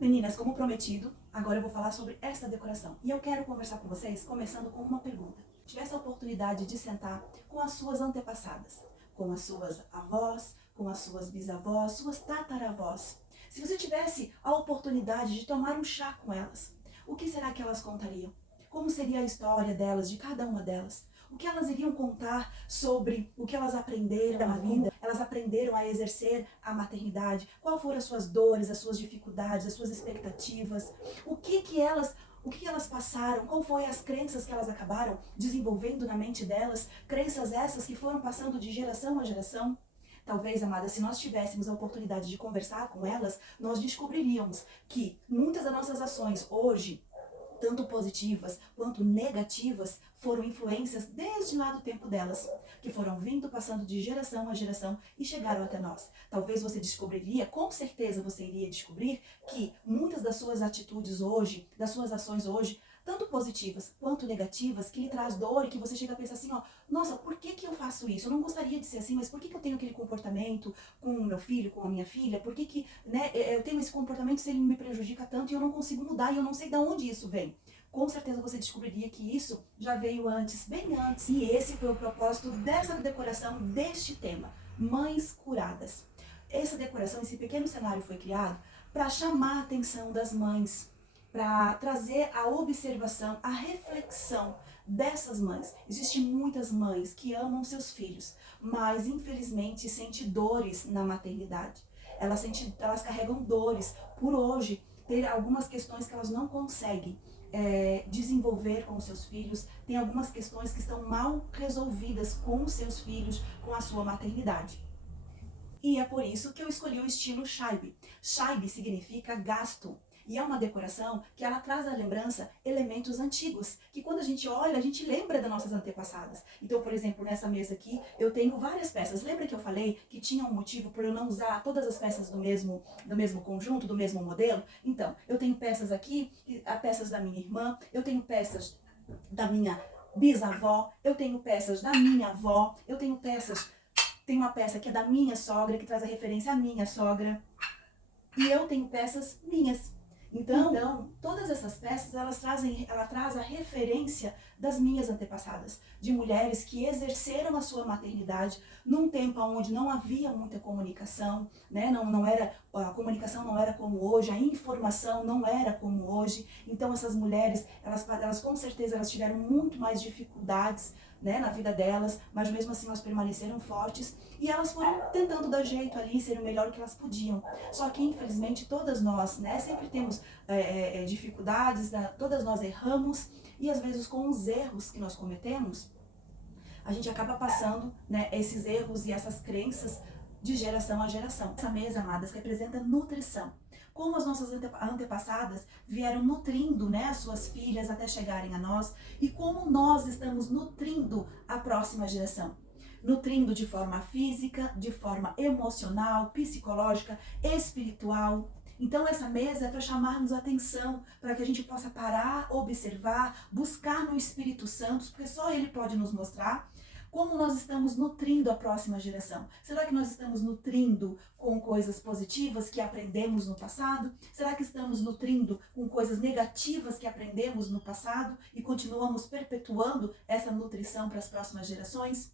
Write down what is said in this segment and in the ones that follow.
Meninas, como prometido, agora eu vou falar sobre esta decoração. E eu quero conversar com vocês, começando com uma pergunta. Tivesse a oportunidade de sentar com as suas antepassadas, com as suas avós, com as suas bisavós, suas tataravós. Se você tivesse a oportunidade de tomar um chá com elas, o que será que elas contariam? Como seria a história delas, de cada uma delas? O que elas iriam contar sobre o que elas aprenderam na vida? Elas aprenderam a exercer a maternidade? Qual foram as suas dores, as suas dificuldades, as suas expectativas? O que elas passaram? Qual foi as crenças que elas acabaram desenvolvendo na mente delas? Crenças essas que foram passando de geração a geração? Talvez, amada, se nós tivéssemos a oportunidade de conversar com elas, nós descobriríamos que muitas das nossas ações hoje, tanto positivas quanto negativas, foram influências desde lá do tempo delas, que foram vindo, passando de geração a geração e chegaram até nós. Talvez você descobriria, com certeza você iria descobrir, que muitas das suas atitudes hoje, das suas ações hoje, tanto positivas quanto negativas, que lhe traz dor e que você chega a pensar assim, ó, nossa, por que eu faço isso? Eu não gostaria de ser assim, mas por que eu tenho aquele comportamento com o meu filho, com a minha filha? Por que né, eu tenho esse comportamento se ele me prejudica tanto e eu não consigo mudar e eu não sei de onde isso vem? Com certeza você descobriria que isso já veio antes, bem antes. E esse foi o propósito dessa decoração, deste tema, Mães Curadas. Essa decoração, esse pequeno cenário foi criado para chamar a atenção das mães, para trazer a observação, a reflexão dessas mães. Existem muitas mães que amam seus filhos, mas infelizmente sentem dores na maternidade. Elas carregam dores por hoje ter algumas questões que elas não conseguem desenvolver com os seus filhos, tem algumas questões que estão mal resolvidas com os seus filhos, com a sua maternidade. E é por isso que eu escolhi o estilo Scheibe. Scheibe significa gasto. E é uma decoração que ela traz à lembrança elementos antigos, que quando a gente olha, a gente lembra das nossas antepassadas. Então, por exemplo, nessa mesa aqui, eu tenho várias peças. Lembra que eu falei que tinha um motivo por eu não usar todas as peças do mesmo conjunto, do mesmo modelo? Então, eu tenho peças aqui, peças da minha irmã, eu tenho peças da minha bisavó, eu tenho peças da minha avó, eu tenho peças... Tem uma peça que é da minha sogra, que traz a referência à minha sogra. E eu tenho peças minhas. Então, todas essas peças, ela traz a referência das minhas antepassadas, de mulheres que exerceram a sua maternidade num tempo onde não havia muita comunicação, né? A comunicação não era como hoje, a informação não era como hoje. Então, essas mulheres, elas com certeza elas tiveram muito mais dificuldades, né, na vida delas, mas mesmo assim elas permaneceram fortes e elas foram tentando dar jeito ali, ser o melhor que elas podiam. Só que infelizmente todas nós, né, sempre temos dificuldades, todas nós erramos e às vezes com os erros que nós cometemos, a gente acaba passando, né, esses erros e essas crenças de geração a geração. Essa mesa, amadas, representa nutrição. Como as nossas antepassadas vieram nutrindo, né, as suas filhas até chegarem a nós e como nós estamos nutrindo a próxima geração. Nutrindo de forma física, de forma emocional, psicológica, espiritual. Então essa mesa é para chamarmos a atenção, para que a gente possa parar, observar, buscar no Espírito Santo, porque só Ele pode nos mostrar como nós estamos nutrindo a próxima geração. Será que nós estamos nutrindo com coisas positivas que aprendemos no passado? Será que estamos nutrindo com coisas negativas que aprendemos no passado e continuamos perpetuando essa nutrição para as próximas gerações?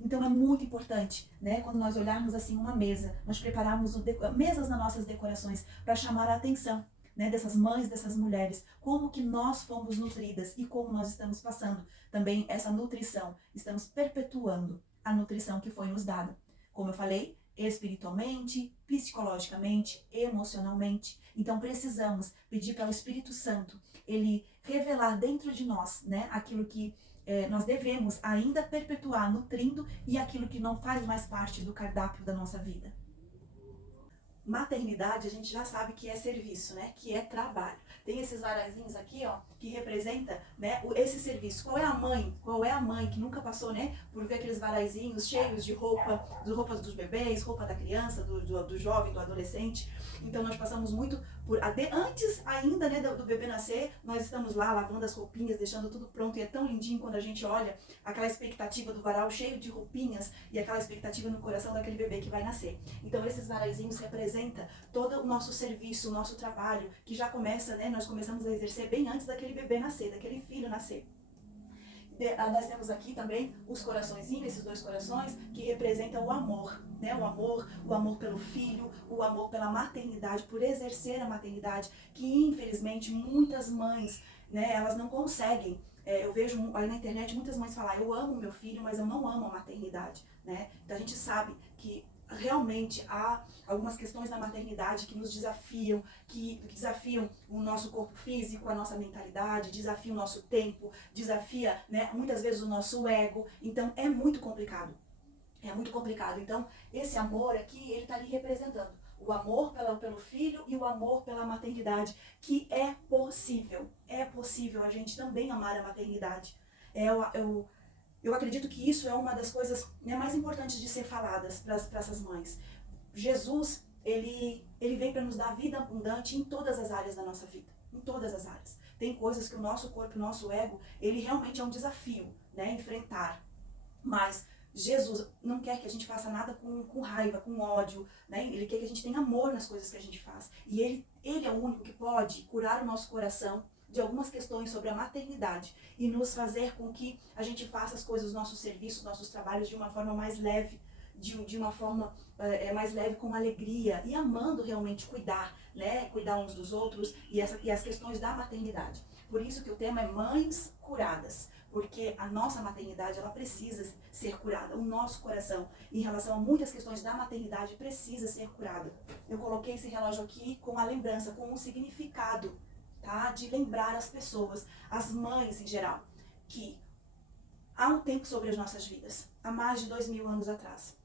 Então é muito importante, né, quando nós olharmos assim uma mesa, nós prepararmos mesas nas nossas decorações para chamar a atenção, né, dessas mães, dessas mulheres, como que nós fomos nutridas e como nós estamos passando também essa nutrição, estamos perpetuando a nutrição que foi nos dada. Como eu falei, espiritualmente, psicologicamente, emocionalmente. Então precisamos pedir para o Espírito Santo, ele revelar dentro de nós, né, aquilo que nós devemos ainda perpetuar nutrindo e aquilo que não faz mais parte do cardápio da nossa vida. Maternidade a gente já sabe que é serviço, né? Que é trabalho. Tem esses varaizinhos aqui, ó, que representa, né, esse serviço. Qual é a mãe? Qual é a mãe que nunca passou, né, por ver aqueles varaizinhos cheios de roupas dos bebês, roupa da criança, do jovem, do adolescente? Então nós passamos muito Antes ainda, né, do bebê nascer, nós estamos lá lavando as roupinhas, deixando tudo pronto, e é tão lindinho quando a gente olha aquela expectativa do varal cheio de roupinhas e aquela expectativa no coração daquele bebê que vai nascer. Então esses varaizinhos representam todo o nosso serviço, o nosso trabalho, que já começa, né, nós começamos a exercer bem antes daquele bebê nascer, daquele filho nascer. Nós temos aqui também os coraçõezinhos, esses dois corações, que representam o amor, né? O amor pelo filho, o amor pela maternidade, por exercer a maternidade, que infelizmente muitas mães, né, elas não conseguem. Eu vejo aí na internet muitas mães falar, eu amo meu filho, mas eu não amo a maternidade, né? Então a gente sabe que realmente há algumas questões da maternidade que nos desafiam, que desafiam o nosso corpo físico, a nossa mentalidade, desafiam o nosso tempo, desafia, né, muitas vezes o nosso ego. Então é muito complicado. É muito complicado. Então esse amor aqui, ele está ali representando o amor pelo filho e o amor pela maternidade, que é possível. É possível a gente também amar a maternidade. Eu acredito que isso é uma das coisas, né, mais importantes de ser faladas para essas mães. Jesus, ele vem para nos dar vida abundante em todas as áreas da nossa vida, em todas as áreas. Tem coisas que o nosso corpo, o nosso ego, ele realmente é um desafio, né, enfrentar. Mas Jesus não quer que a gente faça nada com raiva, com ódio, né? Ele quer que a gente tenha amor nas coisas que a gente faz. E ele é o único que pode curar o nosso coração de algumas questões sobre a maternidade e nos fazer com que a gente faça as coisas, os nossos serviços, nossos trabalhos de uma forma mais leve, de uma forma mais leve, com alegria e amando realmente cuidar, né? Cuidar uns dos outros e as questões da maternidade. Por isso que o tema é Mães Curadas, porque a nossa maternidade, ela precisa ser curada. O nosso coração, em relação a muitas questões da maternidade, precisa ser curado. Eu coloquei esse relógio aqui com a lembrança, com um significado, tá? De lembrar as pessoas, as mães em geral, que há um tempo sobre as nossas vidas, há mais de 2000 anos atrás.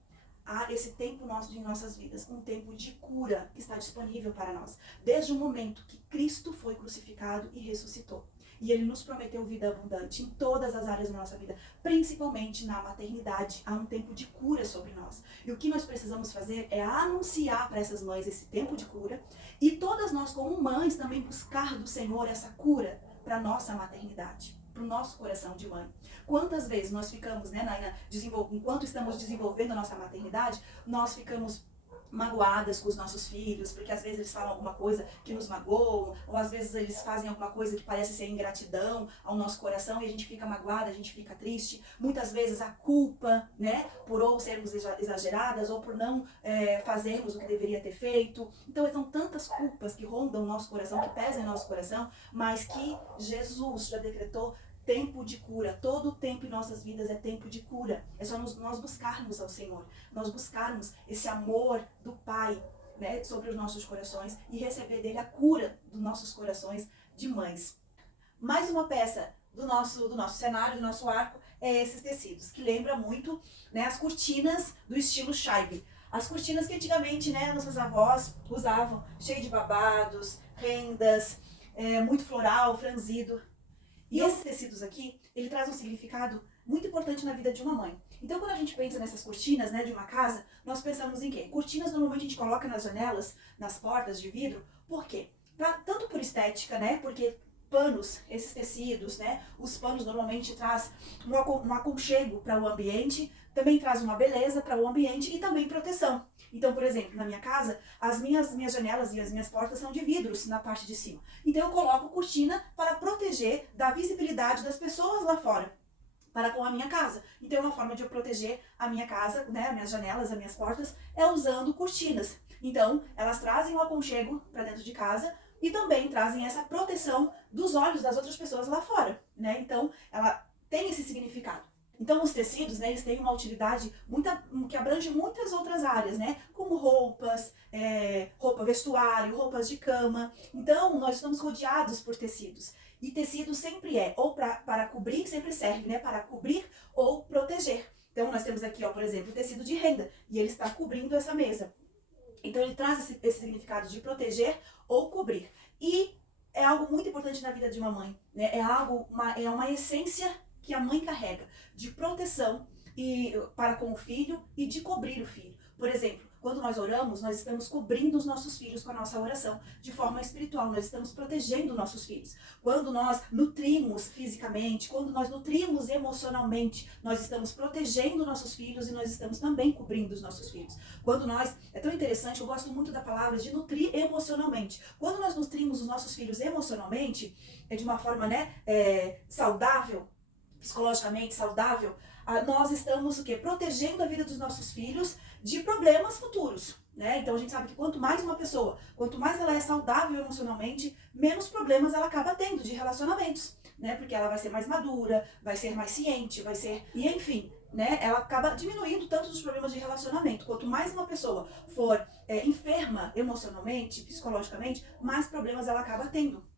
Há esse tempo nosso em nossas vidas, um tempo de cura que está disponível para nós, desde o momento que Cristo foi crucificado e ressuscitou. E Ele nos prometeu vida abundante em todas as áreas da nossa vida, principalmente na maternidade. Há um tempo de cura sobre nós. E o que nós precisamos fazer é anunciar para essas mães esse tempo de cura e todas nós como mães também buscar do Senhor essa cura para a nossa maternidade, para o nosso coração de mãe. Quantas vezes nós ficamos, né, enquanto estamos desenvolvendo a nossa maternidade, nós ficamos magoadas com os nossos filhos, porque às vezes eles falam alguma coisa que nos magoam, ou às vezes eles fazem alguma coisa que parece ser ingratidão ao nosso coração e a gente fica magoada, a gente fica triste. Muitas vezes a culpa, né, por ou sermos exageradas ou por não fazermos o que deveria ter feito. Então são tantas culpas que rondam o nosso coração, que pesam em nosso coração, mas que Jesus já decretou tempo de cura. Todo o tempo em nossas vidas é tempo de cura. É só nós buscarmos ao Senhor, nós buscarmos esse amor do Pai, né, sobre os nossos corações e receber dele a cura dos nossos corações de mães. Mais uma peça do nosso cenário, do nosso arco, é esses tecidos, que lembra muito, né, as cortinas do estilo Scheibe. As cortinas que antigamente, né, nossas avós usavam, cheio de babados, rendas, muito floral, franzido. E esses tecidos aqui, ele traz um significado muito importante na vida de uma mãe. Então, quando a gente pensa nessas cortinas, né, de uma casa, nós pensamos em quê? Cortinas normalmente a gente coloca nas janelas, nas portas de vidro. Por quê? Tanto por estética, né? Porque panos, esses tecidos, né? Os panos normalmente traz um aconchego para o ambiente, também traz uma beleza para o ambiente e também proteção. Então, por exemplo, na minha casa, as minhas janelas e as minhas portas são de vidros na parte de cima. Então eu coloco cortina para proteger da visibilidade das pessoas lá fora, para com a minha casa. Então uma forma de eu proteger a minha casa, né, as minhas janelas, as minhas portas, é usando cortinas. Então elas trazem o aconchego para dentro de casa e também trazem essa proteção dos olhos das outras pessoas lá fora, né? Então ela tem esse significado. Então os tecidos, né, eles têm uma utilidade que abrange muitas outras áreas, né, como roupas, roupa vestuário, roupas de cama. Então nós estamos rodeados por tecidos. E tecido sempre ou para cobrir, sempre serve, né, para cobrir ou proteger. Então nós temos aqui, ó, por exemplo, o tecido de renda e ele está cobrindo essa mesa. Então ele traz esse significado de proteger ou cobrir. E é algo muito importante na vida de uma mãe, né? É uma essência que a mãe carrega de proteção para com o filho e de cobrir o filho. Por exemplo, Quando nós oramos, nós estamos cobrindo os nossos filhos com a nossa oração de forma espiritual, nós estamos protegendo nossos filhos. Quando nós nutrimos fisicamente, quando nós nutrimos emocionalmente, nós estamos protegendo nossos filhos e nós estamos também cobrindo os nossos filhos. Quando nós, é tão interessante, eu gosto muito da palavra de nutrir emocionalmente. Quando nós nutrimos os nossos filhos emocionalmente, de uma forma saudável, psicologicamente saudável, nós estamos o quê? Protegendo a vida dos nossos filhos de problemas futuros, né? Então a gente sabe que quanto mais uma pessoa, quanto mais ela é saudável emocionalmente, menos problemas ela acaba tendo de relacionamentos, né? Porque ela vai ser mais madura, vai ser mais ciente, e enfim, né? Ela acaba diminuindo tanto os problemas de relacionamento. Quanto mais uma pessoa for enferma emocionalmente, psicologicamente, mais problemas ela acaba tendo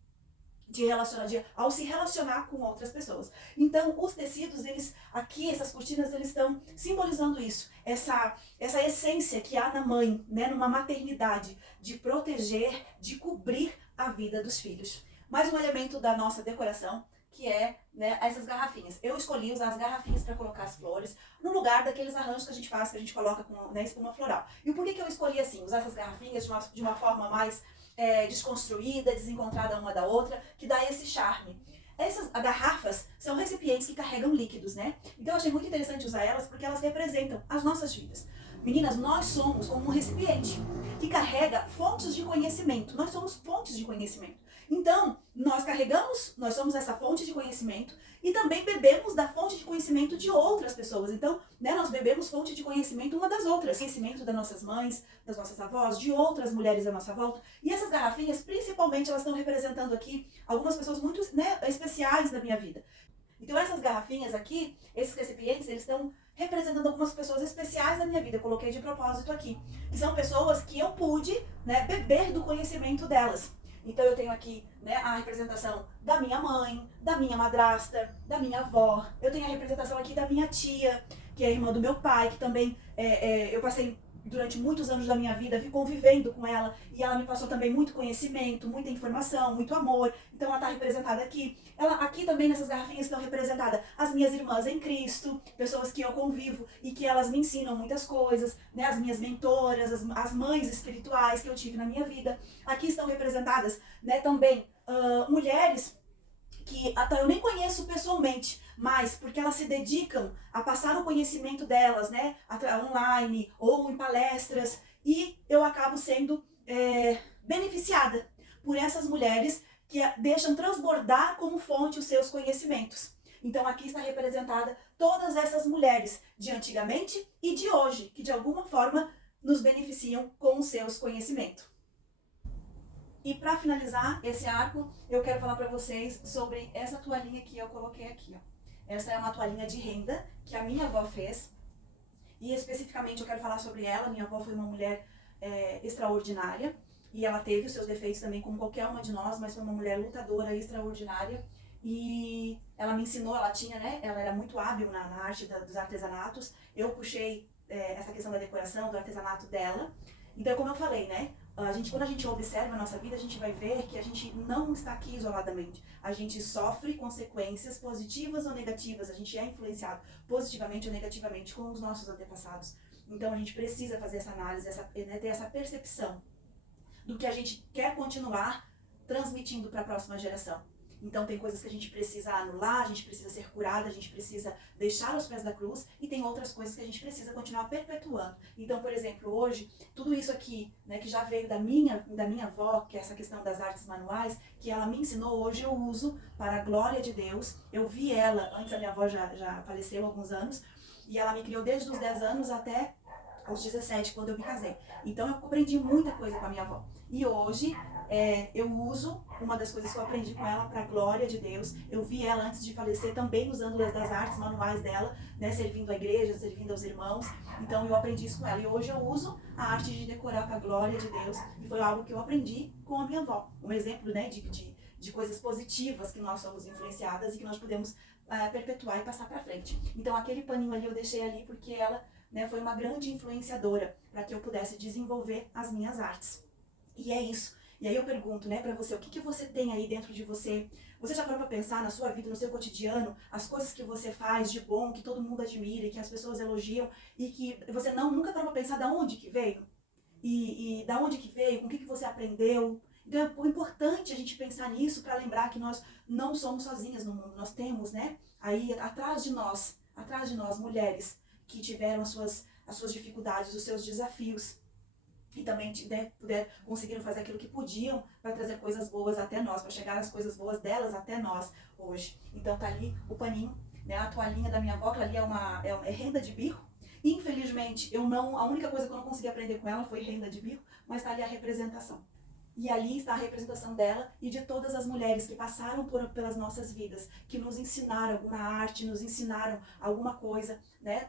ao se relacionar com outras pessoas. Então, os tecidos, essas cortinas, eles estão simbolizando isso, essa essência que há na mãe, né, numa maternidade, de proteger, de cobrir a vida dos filhos. Mais um elemento da nossa decoração, que é, né, essas garrafinhas. Eu escolhi usar as garrafinhas para colocar as flores, no lugar daqueles arranjos que a gente faz, que a gente coloca com, né, espuma floral. E por que eu escolhi assim, usar essas garrafinhas de uma forma mais desconstruída, desencontrada uma da outra, que dá esse charme? Essas garrafas são recipientes que carregam líquidos, né? Então eu achei muito interessante usar elas porque elas representam as nossas vidas. Meninas, nós somos como um recipiente que carrega fontes de conhecimento. Nós somos fontes de conhecimento. Então, nós somos essa fonte de conhecimento e também bebemos da fonte de conhecimento de outras pessoas. Então, né, nós bebemos fonte de conhecimento uma das outras. Conhecimento das nossas mães, das nossas avós, de outras mulheres à nossa volta. E essas garrafinhas, principalmente, elas estão representando aqui algumas pessoas muito, né, especiais da minha vida. Então, essas garrafinhas aqui, esses recipientes, eles estão representando algumas pessoas especiais da minha vida. Eu coloquei de propósito aqui. Que são pessoas que eu pude, né, beber do conhecimento delas. Então eu tenho aqui, né, a representação da minha mãe, da minha madrasta, da minha avó. Eu tenho a representação aqui da minha tia, que é irmã do meu pai, que também eu passei durante muitos anos da minha vida convivendo com ela, e ela me passou também muito conhecimento, muita informação, muito amor. Então ela está representada aqui. Aqui também nessas garrafinhas estão representadas as minhas irmãs em Cristo, pessoas que eu convivo e que elas me ensinam muitas coisas, né? As minhas mentoras, as mães espirituais que eu tive na minha vida. Aqui estão representadas, né, também mulheres que até eu nem conheço pessoalmente, mas porque elas se dedicam a passar o conhecimento delas, né, online ou em palestras, e eu acabo sendo beneficiada por essas mulheres que deixam transbordar como fonte os seus conhecimentos. Então aqui está representada todas essas mulheres de antigamente e de hoje, que de alguma forma nos beneficiam com os seus conhecimentos. E para finalizar esse arco, eu quero falar para vocês sobre essa toalhinha que eu coloquei aqui, ó. Essa é uma toalhinha de renda que a minha avó fez. E especificamente eu quero falar sobre ela. Minha avó foi uma mulher extraordinária. E ela teve os seus defeitos também, como qualquer uma de nós, mas foi uma mulher lutadora, extraordinária. E ela me ensinou, ela era muito hábil na arte dos artesanatos. Eu puxei essa questão da decoração, do artesanato dela. Então, como eu falei, né? Quando a gente observa a nossa vida, a gente vai ver que a gente não está aqui isoladamente. A gente sofre consequências positivas ou negativas. A gente é influenciado positivamente ou negativamente com os nossos antepassados. Então, a gente precisa fazer essa análise, ter essa percepção do que a gente quer continuar transmitindo para a próxima geração. Então tem coisas que a gente precisa anular, a gente precisa ser curada, a gente precisa deixar os pés da cruz, e tem outras coisas que a gente precisa continuar perpetuando. Então, por exemplo, hoje, tudo isso aqui, né, que já veio da minha avó, que é essa questão das artes manuais, que ela me ensinou, hoje eu uso para a glória de Deus. Eu vi ela, antes a minha avó já faleceu há alguns anos, e ela me criou desde os 10 anos até aos 17, quando eu me casei. Então eu aprendi muita coisa com a minha avó. E hoje eu uso uma das coisas que eu aprendi com ela para a glória de Deus. Eu vi ela antes de falecer também usando das artes manuais dela, né, servindo a igreja, servindo aos irmãos. Então eu aprendi isso com ela. E hoje eu uso a arte de decorar para a glória de Deus. E foi algo que eu aprendi com a minha avó. Um exemplo, né, de coisas positivas que nós somos influenciadas e que nós podemos perpetuar e passar para frente. Então aquele paninho ali eu deixei ali porque ela, né, foi uma grande influenciadora para que eu pudesse desenvolver as minhas artes. E é isso. E aí eu pergunto, né, pra você, o que você tem aí dentro de você? Você já parou pra pensar na sua vida, no seu cotidiano, as coisas que você faz de bom, que todo mundo admira, que as pessoas elogiam, e que você nunca parou pra pensar de onde que veio? e da onde que veio, com o que você aprendeu. Então é importante a gente pensar nisso para lembrar que nós não somos sozinhas no mundo. Nós temos, né, aí atrás de nós, mulheres que tiveram as suas dificuldades, os seus desafios, e também conseguiram fazer aquilo que podiam para trazer coisas boas até nós, para chegar as coisas boas delas até nós hoje. Então tá ali o paninho, né, a toalhinha da minha avó, que ali é renda de birro. Infelizmente, a única coisa que eu não consegui aprender com ela foi renda de birro, mas tá ali a representação. E ali está a representação dela e de todas as mulheres que passaram pelas nossas vidas, que nos ensinaram alguma arte, nos ensinaram alguma coisa, né,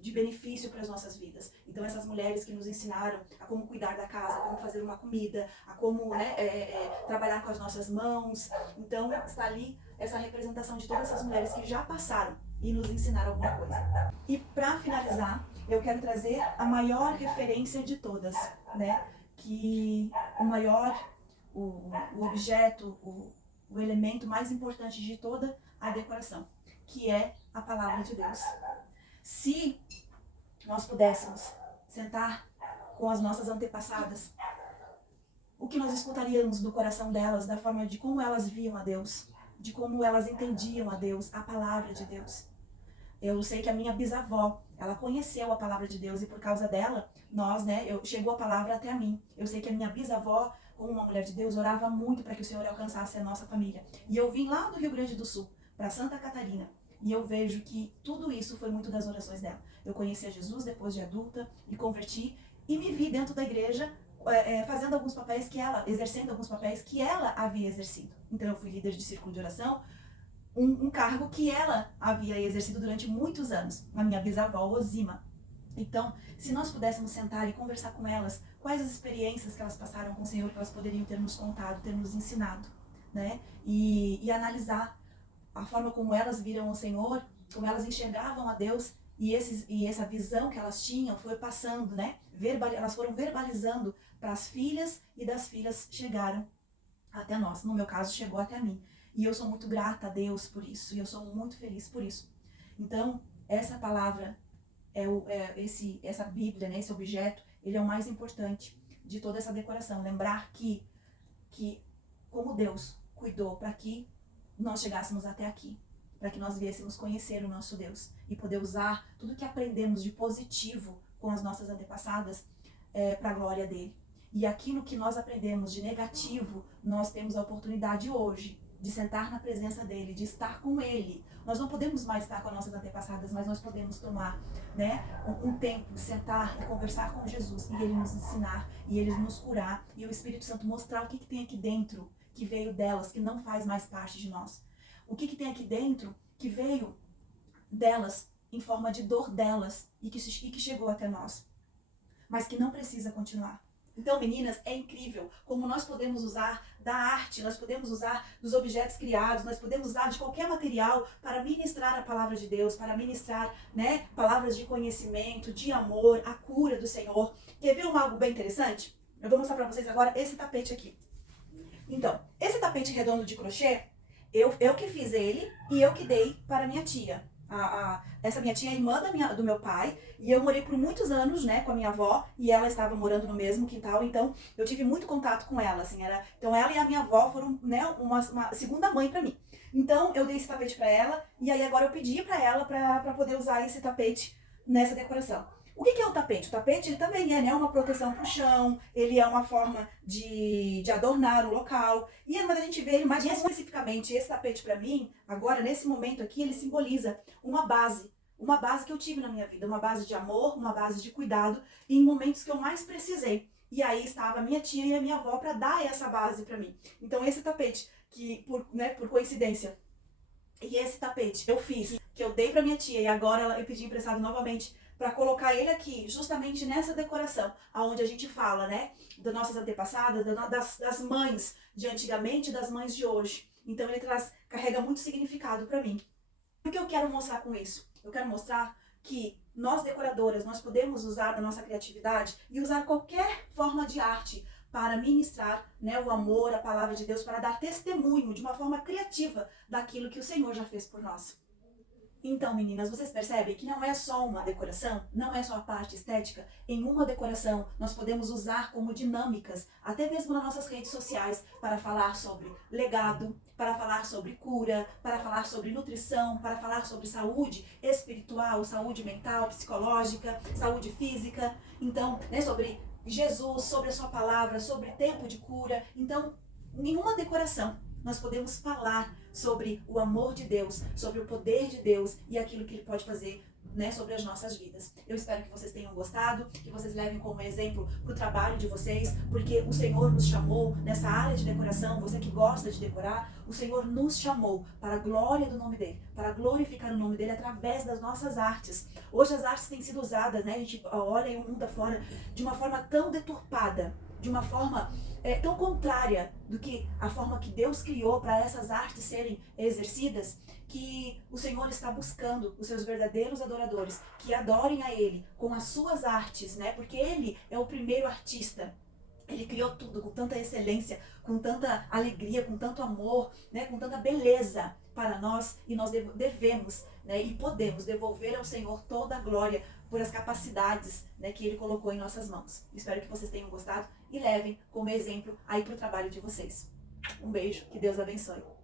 de benefício para as nossas vidas. Então essas mulheres que nos ensinaram a como cuidar da casa, a como fazer uma comida, a como, né, trabalhar com as nossas mãos. Então está ali essa representação de todas essas mulheres que já passaram e nos ensinaram alguma coisa. E para finalizar, eu quero trazer a maior referência de todas, né? Que o objeto, o elemento mais importante de toda a decoração, que é a palavra de Deus. Se nós pudéssemos sentar com as nossas antepassadas, o que nós escutaríamos do coração delas, da forma de como elas viam a Deus, de como elas entendiam a Deus, a palavra de Deus. Eu sei que a minha bisavó, ela conheceu a palavra de Deus e por causa dela, chegou a palavra até a mim. Eu sei que a minha bisavó, como uma mulher de Deus, orava muito para que o Senhor alcançasse a nossa família. E eu vim lá do Rio Grande do Sul, para Santa Catarina, e eu vejo que tudo isso foi muito das orações dela. Eu conheci a Jesus depois de adulta, me converti e me vi dentro da igreja fazendo alguns papéis exercendo alguns papéis que ela havia exercido. Então eu fui líder de círculo de oração, um cargo que ela havia exercido durante muitos anos, a minha bisavó Osima. Então, se nós pudéssemos sentar e conversar com elas, quais as experiências que elas passaram com o Senhor, que elas poderiam ter nos contado, ter nos ensinado, né? E analisar a forma como elas viram o Senhor, como elas enxergavam a Deus, e essa visão que elas tinham foi passando, né? Elas foram verbalizando para as filhas, e das filhas chegaram até nós. No meu caso, chegou até mim. E eu sou muito grata a Deus por isso, e eu sou muito feliz por isso. Então, essa palavra, essa Bíblia, né, esse objeto, ele é o mais importante de toda essa decoração. Lembrar que como Deus cuidou para que nós chegássemos até aqui, para que nós viéssemos conhecer o nosso Deus e poder usar tudo que aprendemos de positivo com as nossas antepassadas para a glória dele. E aquilo que nós aprendemos de negativo, nós temos a oportunidade hoje de sentar na presença dele, de estar com ele. Nós não podemos mais estar com as nossas antepassadas, mas nós podemos tomar, né, um tempo de sentar e conversar com Jesus, e ele nos ensinar, e ele nos curar, e o Espírito Santo mostrar o que tem aqui dentro, que veio delas, que não faz mais parte de nós. O que tem aqui dentro, que veio delas, em forma de dor delas, e que chegou até nós, mas que não precisa continuar. Então, meninas, é incrível como nós podemos usar da arte, nós podemos usar dos objetos criados, nós podemos usar de qualquer material para ministrar a palavra de Deus, para ministrar, né, palavras de conhecimento, de amor, a cura do Senhor. Quer ver algo bem interessante? Eu vou mostrar para vocês agora esse tapete aqui. Então, esse tapete redondo de crochê, eu que fiz ele e eu que dei para minha tia. Essa minha tia é irmã do meu pai, e eu morei por muitos anos, né, com a minha avó, e ela estava morando no mesmo quintal, então eu tive muito contato com ela, assim, então ela e a minha avó foram, né, uma segunda mãe para mim. Então eu dei esse tapete para ela, e aí agora eu pedi para ela para poder usar esse tapete nessa decoração. O que é o tapete? O tapete ele também é, né, uma proteção para o chão, ele é uma forma de adornar o local. Mas a gente vê ele mais especificamente, esse tapete para mim, agora nesse momento aqui, ele simboliza uma base que eu tive na minha vida, uma base de amor, uma base de cuidado, em momentos que eu mais precisei. E aí estava a minha tia e a minha avó para dar essa base para mim. Então esse tapete, que por coincidência, e esse tapete eu fiz, que eu dei para minha tia, e agora eu pedi emprestado novamente, para colocar ele aqui, justamente nessa decoração, onde a gente fala, né, das nossas antepassadas, das mães de antigamente e das mães de hoje. Então ele carrega muito significado para mim. O que eu quero mostrar com isso? Eu quero mostrar que nós decoradoras, nós podemos usar da nossa criatividade e usar qualquer forma de arte para ministrar, né, o amor, a palavra de Deus, para dar testemunho de uma forma criativa daquilo que o Senhor já fez por nós. Então, meninas, vocês percebem que não é só uma decoração, não é só a parte estética. Em uma decoração, nós podemos usar como dinâmicas, até mesmo nas nossas redes sociais, para falar sobre legado, para falar sobre cura, para falar sobre nutrição, para falar sobre saúde espiritual, saúde mental, psicológica, saúde física. Então, sobre Jesus, sobre a sua palavra, sobre tempo de cura. Então, nenhuma decoração nós podemos falar sobre o amor de Deus, sobre o poder de Deus e aquilo que Ele pode fazer, sobre as nossas vidas. Eu espero que vocês tenham gostado, que vocês levem como exemplo para o trabalho de vocês, porque o Senhor nos chamou nessa área de decoração, você que gosta de decorar, o Senhor nos chamou para a glória do nome dEle, para glorificar o nome dEle através das nossas artes. Hoje as artes têm sido usadas, a gente olha o mundo afora de uma forma tão deturpada, de uma forma tão contrária do que a forma que Deus criou para essas artes serem exercidas, que o Senhor está buscando os seus verdadeiros adoradores, que adorem a Ele com as suas artes, porque Ele é o primeiro artista. Ele criou tudo com tanta excelência, com tanta alegria, com tanto amor, com tanta beleza para nós, e nós devemos e podemos devolver ao Senhor toda a glória por as capacidades que Ele colocou em nossas mãos. Espero que vocês tenham gostado e levem como exemplo aí para o trabalho de vocês. Um beijo, que Deus abençoe.